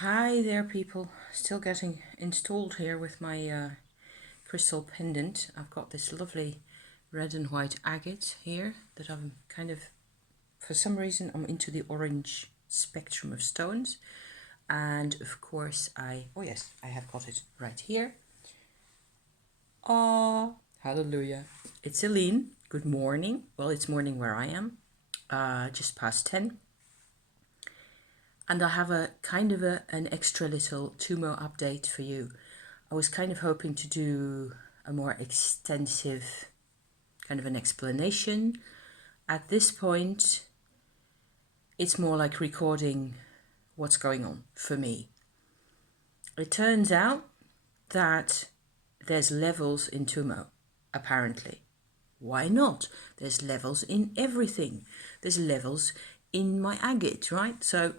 Hi there, people. Still getting installed here with my crystal pendant. I've got this lovely red and white agate here that I'm for some reason, I'm into the orange spectrum of stones. And of course, oh yes, I have got it right here. Ah, hallelujah. It's Aline. Good morning. Well, it's morning where I am, just past 10. And I have a an extra little Tummo update for you. I was kind of hoping to do a more extensive kind of an explanation. At this point, it's more like recording what's going on for me. It turns out that there's levels in Tummo, apparently. Why not? There's levels in everything. There's levels in my agate, right? So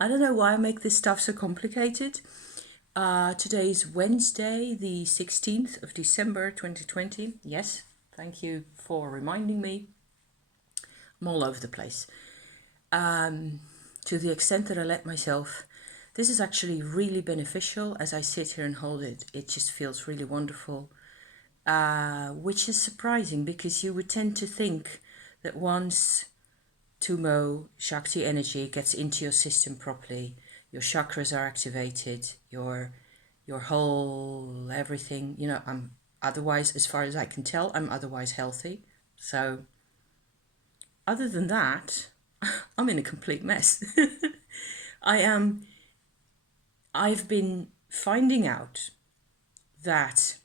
I don't know why I make this stuff so complicated. Today's Wednesday, the 16th of December 2020. Yes, thank you for reminding me. I'm all over the place. To the extent that I let myself, this is actually really beneficial as I sit here and hold it. It just feels really wonderful, which is surprising because you would tend to think that once Tummo Shakti energy gets into your system properly, your chakras are activated, your whole everything, I'm otherwise, as far as I can tell, I'm otherwise healthy. So other than that, I'm in a complete mess. I am I've been finding out that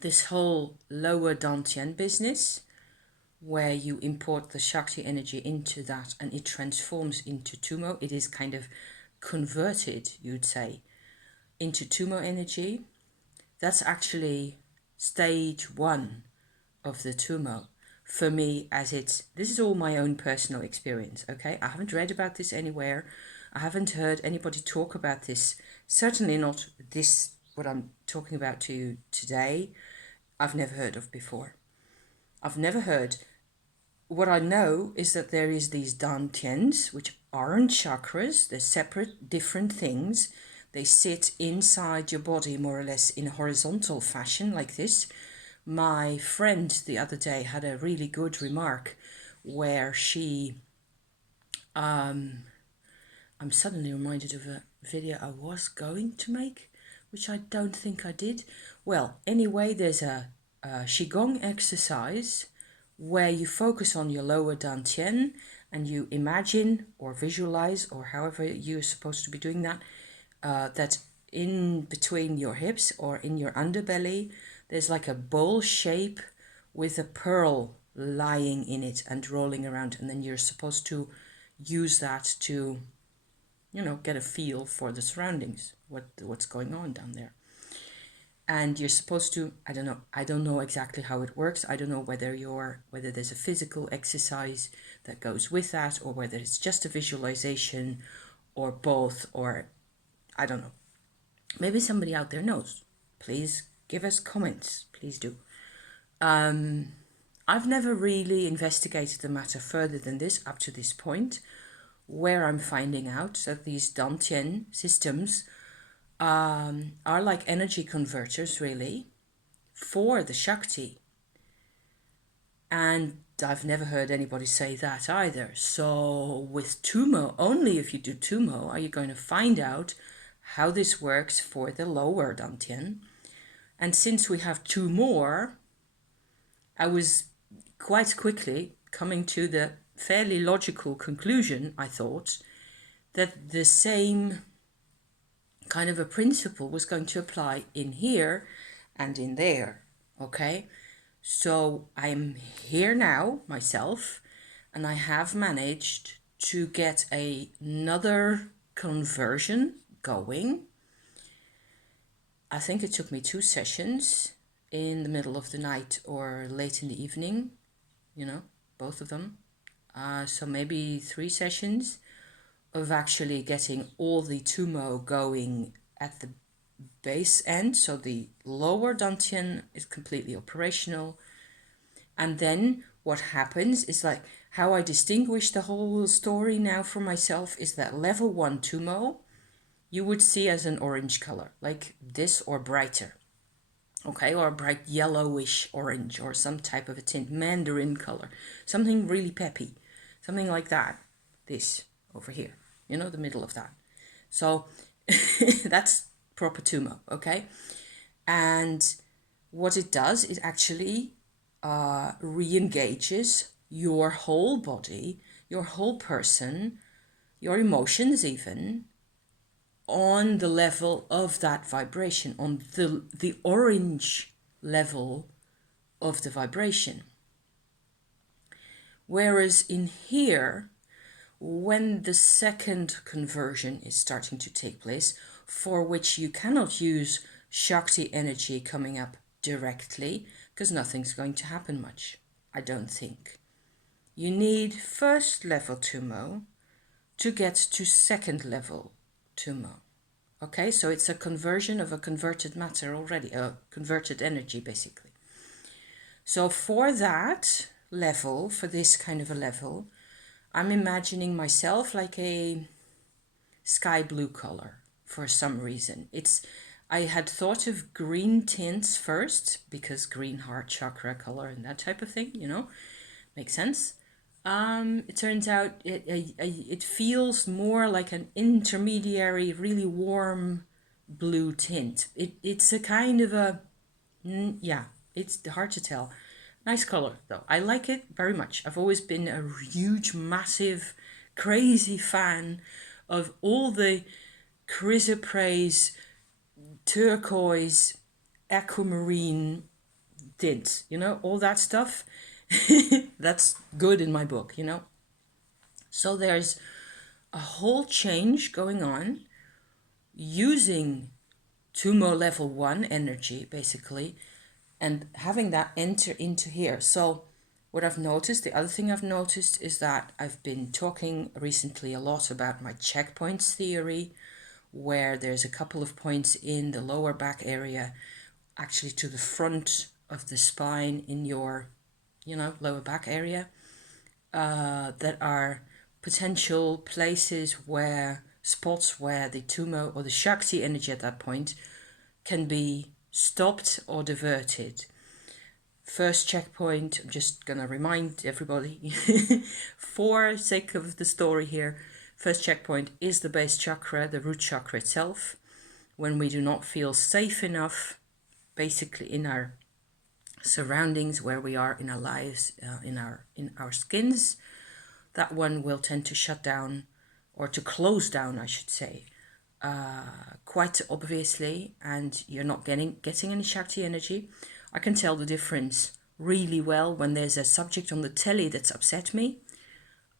this whole lower Dantian business, where you import the Shakti energy into that and it transforms into Tummo, it is kind of converted, you'd say, into Tummo energy. That's actually stage 1 of the Tummo for me, this is all my own personal experience, okay? I haven't read about this anywhere. I haven't heard anybody talk about this. Certainly not this, what I'm talking about to you today. I've never heard of before. I've never heard. What I know is that there is these dantians, which aren't chakras. They're separate, different things. They sit inside your body more or less in a horizontal fashion like this. My friend the other day had a really good remark where I'm suddenly reminded of a video I was going to make, which I don't think I did. Well, anyway, there's a Qigong exercise where you focus on your lower dantian and you imagine or visualize, or however you're supposed to be doing that, that in between your hips or in your underbelly, there's like a bowl shape with a pearl lying in it and rolling around. And then you're supposed to use that to, get a feel for the surroundings, what's going on down there. And you're supposed to, I don't know exactly how it works. I don't know whether there's a physical exercise that goes with that, or whether it's just a visualization, or both, or I don't know. Maybe somebody out there knows. Please give us comments. Please do. I've never really investigated the matter further than this up to this point, where I'm finding out that these Dantian systems are like energy converters, really, for the Shakti. And I've never heard anybody say that either. So with Tummo, only if you do Tummo are you going to find out how this works for the lower Dantian. And since we have two more, I was quite quickly coming to the fairly logical conclusion, I thought, that the same kind of a principle was going to apply in here and in there. Okay, so I'm here now myself, and I have managed to get another conversion going. I think it took me 2 sessions in the middle of the night or late in the evening, both of them. So maybe 3 sessions of actually getting all the Tummo going at the base end. So the lower dantian is completely operational. And then what happens is, like, how I distinguish the whole story now for myself is that level 1 Tummo you would see as an orange color, like this or brighter. Okay, or a bright yellowish orange or some type of a tint, mandarin color, something really peppy, something like that. This over here, you know, the middle of that. So that's proper Tummo, okay? And what it does is actually re-engages your whole body, your whole person, your emotions even, on the level of that vibration, on the orange level of the vibration. Whereas in here, when the second conversion is starting to take place, for which you cannot use Shakti energy coming up directly, because nothing's going to happen much, I don't think. You need first level Tummo to get to second level Tummo. Okay, so it's a conversion of a converted matter already, a converted energy basically. So for that level, for this kind of a level, I'm imagining myself like a sky blue color for some reason. I had thought of green tints first because green heart chakra color and that type of thing, you know, makes sense. It turns out it feels more like an intermediary, really warm blue tint. It's a kind of a, yeah, it's hard to tell. Nice color though. I like it very much. I've always been a huge, massive, crazy fan of all the chrysoprase, turquoise, aquamarine tints, you know, all that stuff. That's good in my book, you know. So there's a whole change going on using Tummo level 1 energy, basically, and having that enter into here. So what I've noticed, the other thing I've noticed is that I've been talking recently a lot about my checkpoints theory, where there's a couple of points in the lower back area, actually to the front of the spine in your, you know, lower back area, that are potential places where, spots where the Tummo or the Shakti energy at that point can be stopped or diverted. First checkpoint, I'm just going to remind everybody, for sake of the story here, first checkpoint is the base chakra, the root chakra itself. When we do not feel safe enough, basically in our surroundings, where we are in our lives, in our skins, that one will tend to shut down, or to close down, I should say, quite obviously, and you're not getting any Shakti energy. I can tell the difference really well when there's a subject on the telly that's upset me.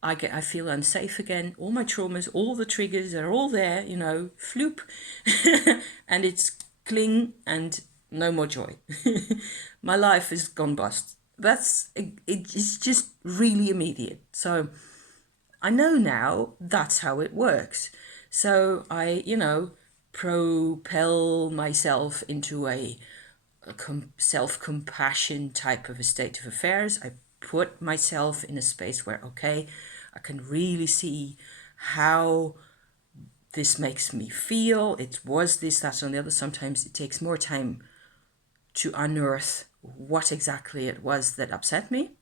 I feel unsafe again. All my traumas, all the triggers are all there, you know, floop, and it's cling and no more joy. My life is gone bust. It's just really immediate. So I know now that's how it works. So I, you know, propel myself into a self-compassion type of a state of affairs. I put myself in a space where, okay, I can really see how this makes me feel. It was this, that, and the other. Sometimes it takes more time to unearth what exactly it was that upset me.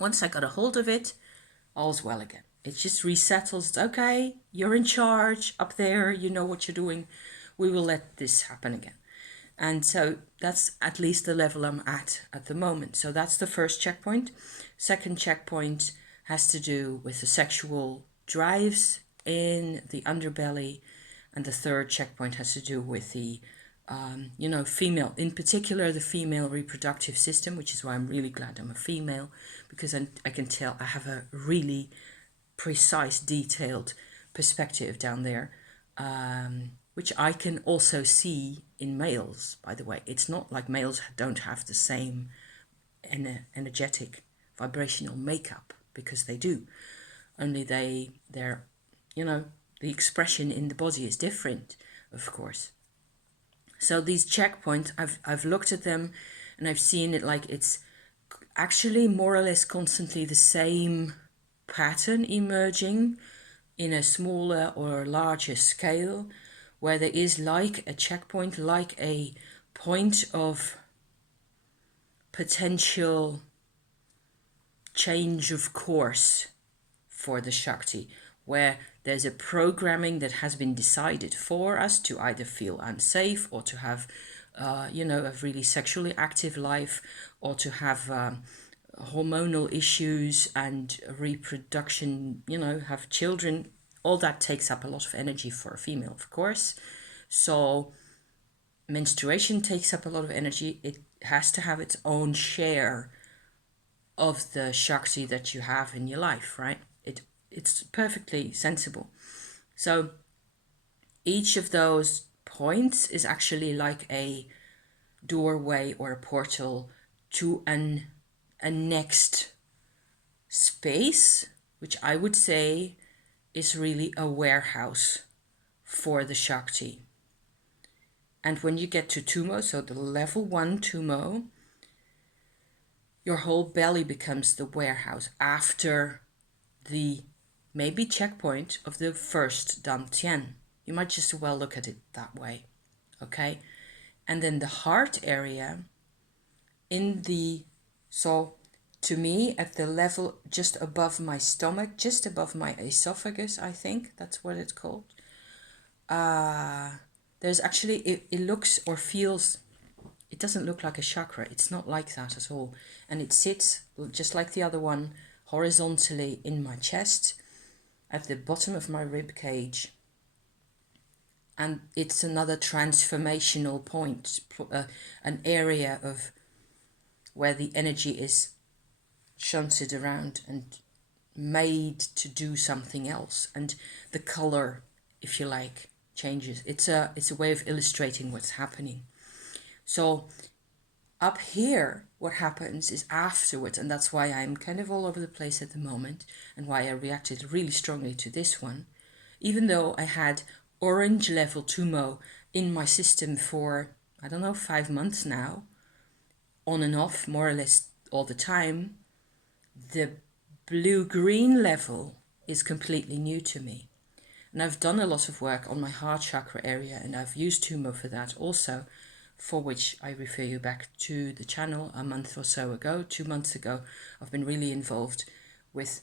Once I got a hold of it, all's well again. It just resettles. It's okay, you're in charge up there, you know what you're doing. We will let this happen again. And so that's at least the level I'm at the moment. So that's the first checkpoint. Second checkpoint has to do with the sexual drives in the underbelly. And the third checkpoint has to do with the, you know, female, in particular the female reproductive system, which is why I'm really glad I'm a female, because I can tell I have a really precise, detailed perspective down there, which I can also see in males, by the way. It's not like males don't have the same energetic vibrational makeup, because they do. Only they're, you know, the expression in the body is different, of course. So these checkpoints, I've looked at them and I've seen it like it's actually more or less constantly the same pattern emerging in a smaller or larger scale, where there is like a checkpoint, like a point of potential change of course for the Shakti, where there's a programming that has been decided for us to either feel unsafe or to have, a really sexually active life, or to have hormonal issues and reproduction, have children. All that takes up a lot of energy for a female, of course. So menstruation takes up a lot of energy. It has to have its own share of the Shakti that you have in your life, right? It's perfectly sensible. So each of those points is actually like a doorway or a portal to a next space, which I would say is really a warehouse for the Shakti. And when you get to Tummo, so the level 1 Tummo, your whole belly becomes the warehouse after the maybe checkpoint of the first Dantian. You might just as well look at it that way, okay? And then the heart area so to me at the level just above my stomach, just above my esophagus, I think that's what it's called. There's actually, it looks or feels, it doesn't look like a chakra. It's not like that at all. And it sits just like the other one, horizontally in my chest, at the bottom of my rib cage. And it's another transformational point, an area of where the energy is shunted around and made to do something else. And the color, if you like, changes. It's a way of illustrating what's happening. So up here, what happens is afterwards, and that's why I'm kind of all over the place at the moment, and why I reacted really strongly to this one, even though I had orange level Tummo in my system for, 5 months now, on and off, more or less all the time, the blue-green level is completely new to me. And I've done a lot of work on my heart chakra area, and I've used Tummo for that also, for which I refer you back to the channel a month or so ago. 2 months ago, I've been really involved with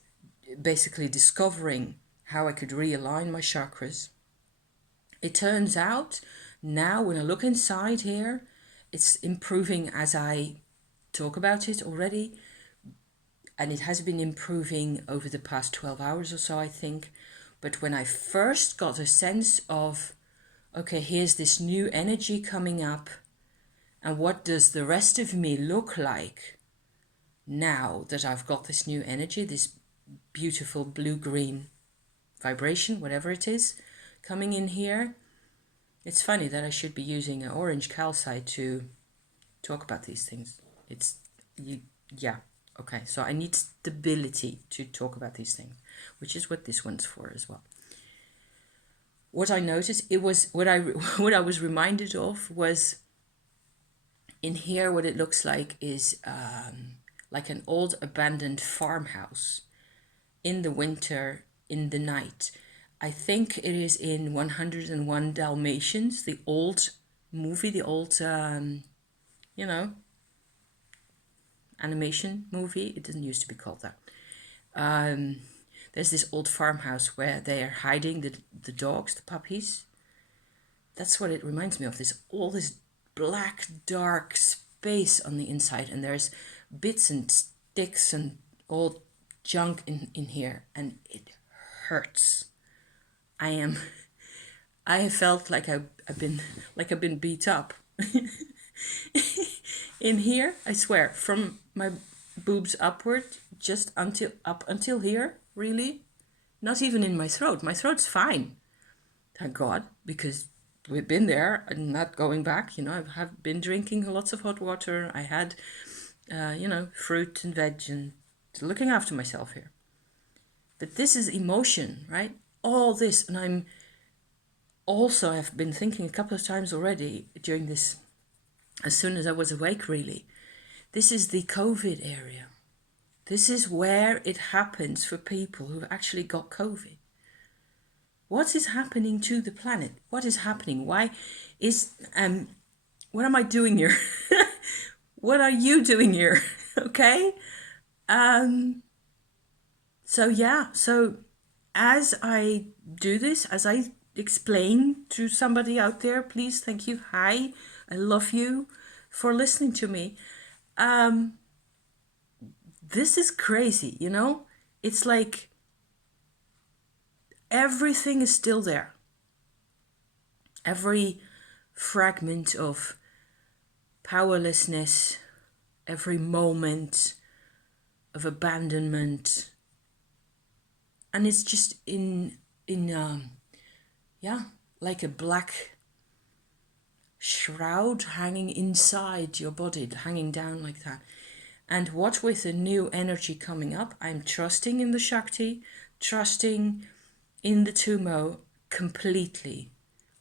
basically discovering how I could realign my chakras. It turns out now when I look inside here, it's improving as I talk about it already. And it has been improving over the past 12 hours or so, I think. But when I first got a sense of, okay, here's this new energy coming up, and what does the rest of me look like now that I've got this new energy, this beautiful blue-green vibration, whatever it is, coming in here. It's funny that I should be using an orange calcite to talk about these things. Okay, so I need stability to talk about these things, which is what this one's for as well. What I noticed, it was what I was reminded of was in here. What it looks like is like an old abandoned farmhouse in the winter, in the night. I think it is in 101 Dalmatians, the old movie, the old animation movie. It didn't used to be called that. There's this old farmhouse where they are hiding the dogs, the puppies. That's what it reminds me of. All this black, dark space on the inside, and there's bits and sticks and old junk in here, and it hurts. I have felt like I've been beat up. In here, I swear, from my boobs upward, just up until here, really. Not even in my throat. My throat's fine, thank God, because we've been there and not going back. I have been drinking lots of hot water. I had, fruit and veg and looking after myself here. But this is emotion, right? All this, and I've been thinking a couple of times already during this, as soon as I was awake, really. This is the COVID area. This is where it happens for people who've actually got COVID. What is happening to the planet? What is happening? Why is what am I doing here? What are you doing here? Okay. So yeah, so as I do this, as I explain to somebody out there, please, thank you, hi, I love you for listening to me. This is crazy, you know? It's like everything is still there. Every fragment of powerlessness, every moment of abandonment, and it's just in yeah, like a black shroud hanging inside your body, hanging down like that. And what with the new energy coming up, I'm trusting in the Shakti, trusting in the Tummo completely.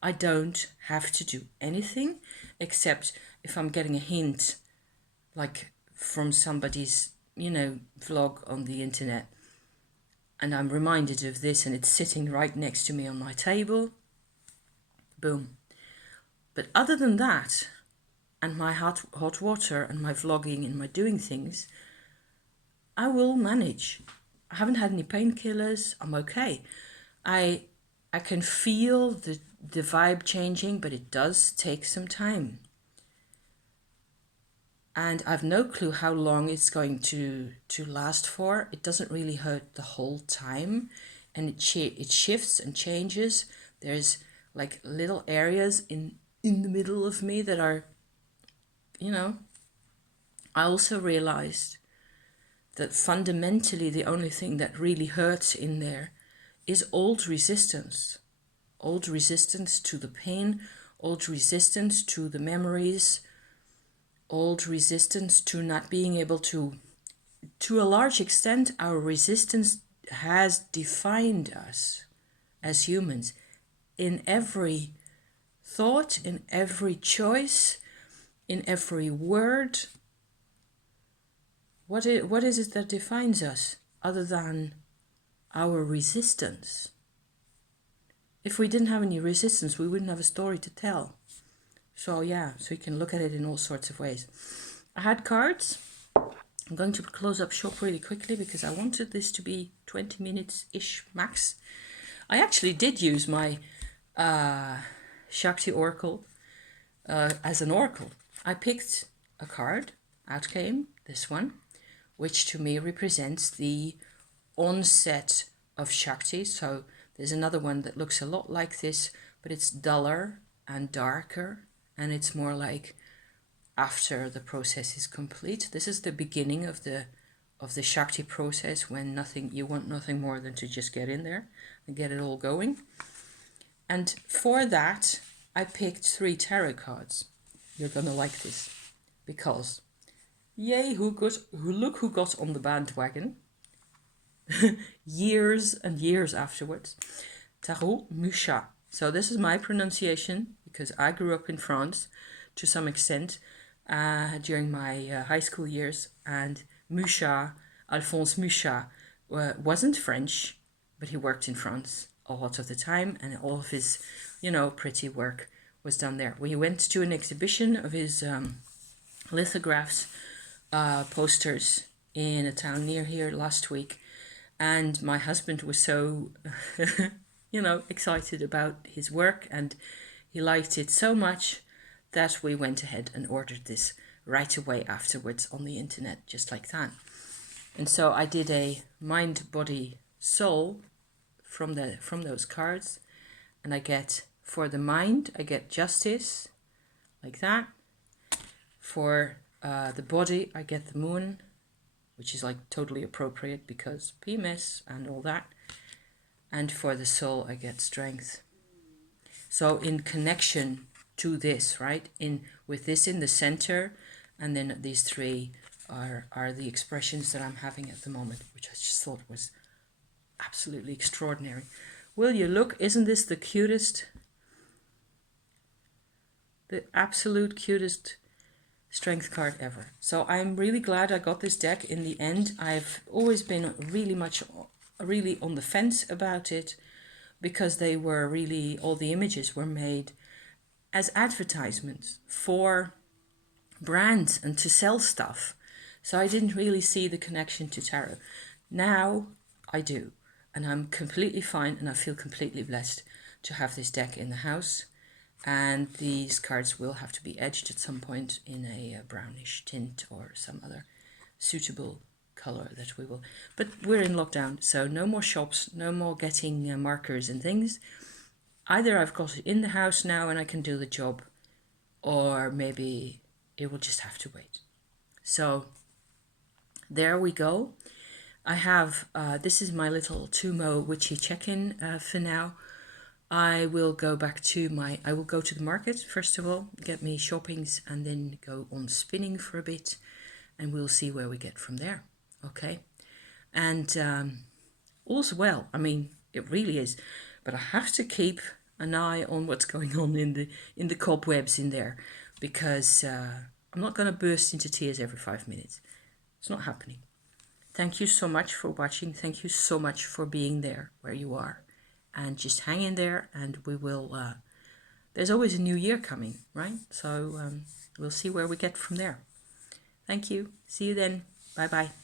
I don't have to do anything except if I'm getting a hint, like from somebody's, vlog on the internet, and I'm reminded of this and it's sitting right next to me on my table. Boom. But other than that, and my hot water and my vlogging and my doing things, I will manage. I haven't had any painkillers. I'm okay. I can feel the vibe changing, but it does take some time. And I've no clue how long it's going to last for. It doesn't really hurt the whole time, and it shifts and changes. There's like little areas in the middle of me that are, I also realized that fundamentally the only thing that really hurts in there is old resistance to the pain, old resistance to the memories, old resistance to not being able to a large extent, our resistance has defined us as humans in every thought, in every choice, in every word. What is it that defines us other than our resistance? If we didn't have any resistance, we wouldn't have a story to tell. So yeah, so you can look at it in all sorts of ways. I had cards. I'm going to close up shop really quickly because I wanted this to be 20 minutes-ish max. I actually did use my Shakti Oracle as an oracle. I picked a card, out came this one, which to me represents the onset of Shakti. So there's another one that looks a lot like this, but it's duller and darker, and it's more like after the process is complete. This is the beginning of the Shakti process, when you want nothing more than to just get in there and get it all going. And for that, I picked 3 tarot cards. You're gonna like this because, yay! Look who got on the bandwagon years and years afterwards. Tarot Mucha. So this is my pronunciation because I grew up in France to some extent during my high school years, and Mucha, Alphonse Mucha, wasn't French, but he worked in France a lot of the time, and all of his, pretty work was done there. We went to an exhibition of his lithographs, posters in a town near here last week, and my husband was so, excited about his work, and he liked it so much that we went ahead and ordered this right away afterwards on the internet, just like that. And so I did a mind, body, soul from those cards, and I get, for the mind, I get justice, like that. For the body, I get the moon, which is like totally appropriate because PMS and all that. And for the soul, I get strength. So in connection to this, right, with this in the center, and then these 3 are the expressions that I'm having at the moment, which I just thought was absolutely extraordinary. Will you look? Isn't this the cutest, the absolute cutest strength card ever? So I'm really glad I got this deck in the end. I've always been really on the fence about it, because they were really, all the images were made as advertisements for brands and to sell stuff. So I didn't really see the connection to tarot. Now I do, and I'm completely fine, and I feel completely blessed to have this deck in the house. And these cards will have to be edged at some point in a brownish tint or some other suitable color that we will. But we're in lockdown, so no more shops, no more getting markers and things. Either I've got it in the house now and I can do the job, or maybe it will just have to wait. So there we go. I have, this is my little Tummo Witchy check-in for now. I will go to the market first of all, get me shoppings, and then go on spinning for a bit, and we'll see where we get from there. Okay. And all's well. I mean, it really is. But I have to keep an eye on what's going on in the cobwebs in there, because I'm not going to burst into tears every 5 minutes. It's not happening. Thank you so much for watching. Thank you so much for being there where you are. And just hang in there, and we will... there's always a new year coming, right? So we'll see where we get from there. Thank you. See you then. Bye-bye.